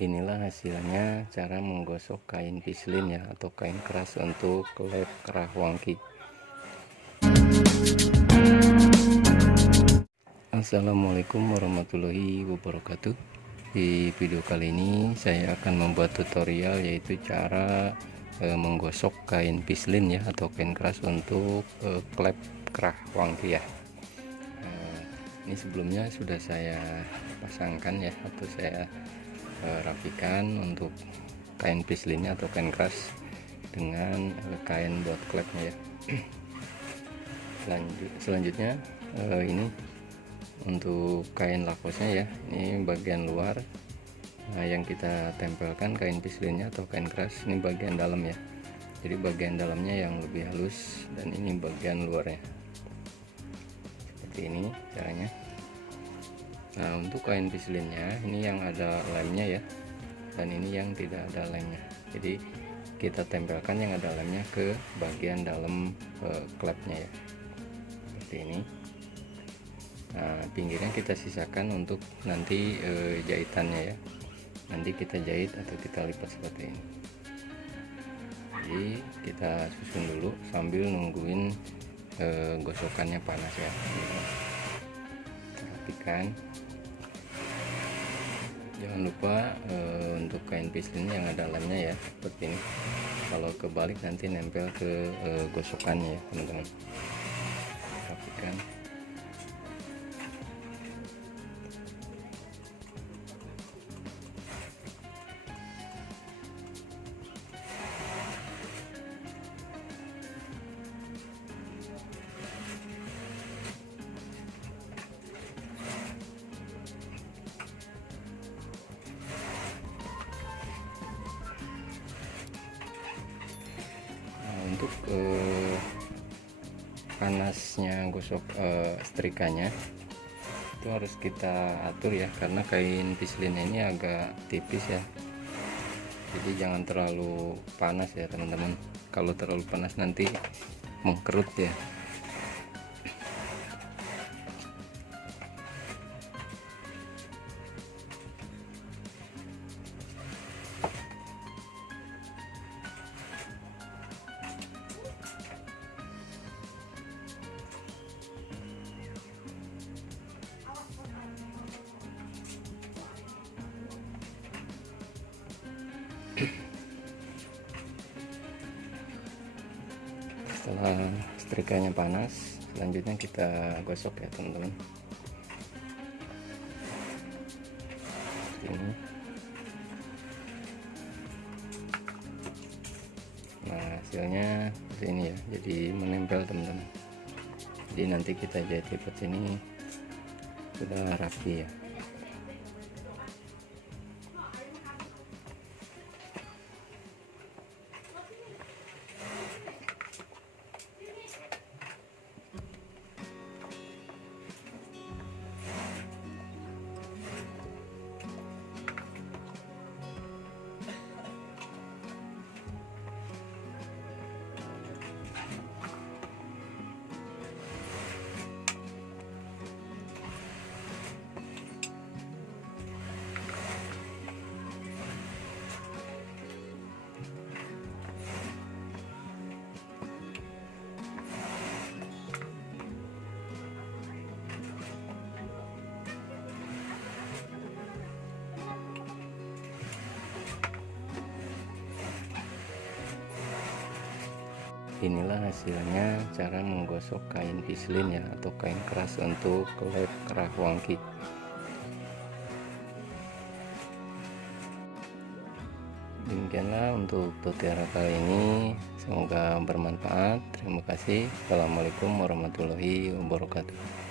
Inilah hasilnya cara menggosok kain pislin ya, atau kain keras untuk lap kerah wangki. Assalamualaikum warahmatullahi wabarakatuh. Di video kali ini saya akan membuat tutorial, yaitu cara menggosok kain pislin ya, atau kain keras untuk klep kerah wangki ya. Ini sebelumnya sudah saya pasangkan ya, atau saya rapikan untuk kain pislinnya atau kain keras dengan kain buat klepnya ya. Selanjutnya ini untuk kain lakosnya ya, ini bagian luar. Yang kita tempelkan kain pislinnya atau kain keras, ini bagian dalam ya. Jadi bagian dalamnya yang lebih halus, dan ini bagian luarnya. Seperti ini caranya. Nah, untuk kain pislinnya ini yang ada lemnya ya, dan ini yang tidak ada lemnya. Jadi kita tempelkan yang ada lemnya ke bagian dalam klepnya ya, seperti ini. Nah, pinggirnya kita sisakan untuk nanti jahitannya ya. Nanti kita jahit atau kita lipat seperti ini. Jadi kita susun dulu sambil nungguin gosokannya panas ya. Rapikan. Jangan lupa untuk kain pislin yang ada lemnya ya, seperti ini. Kalau kebalik nanti nempel ke gosokannya ya teman-teman. Rapikan. Untuk panasnya gosok setrikanya itu harus kita atur ya, karena kain pislinnya ini agak tipis ya. Jadi jangan terlalu panas ya teman-teman. Kalau terlalu panas nanti mengkerut ya. Setelah setrikanya panas, selanjutnya kita gosok ya teman-teman. Ini. Nah, hasilnya seperti ini ya, jadi menempel teman-teman. Jadi nanti kita jahit lipat sini sudah rapi ya. Inilah hasilnya cara menggosok kain pislin ya, atau kain keras untuk lap kerah wangki. Demikianlah untuk tutorial kali ini, semoga bermanfaat. Terima kasih. Assalamualaikum warahmatullahi wabarakatuh.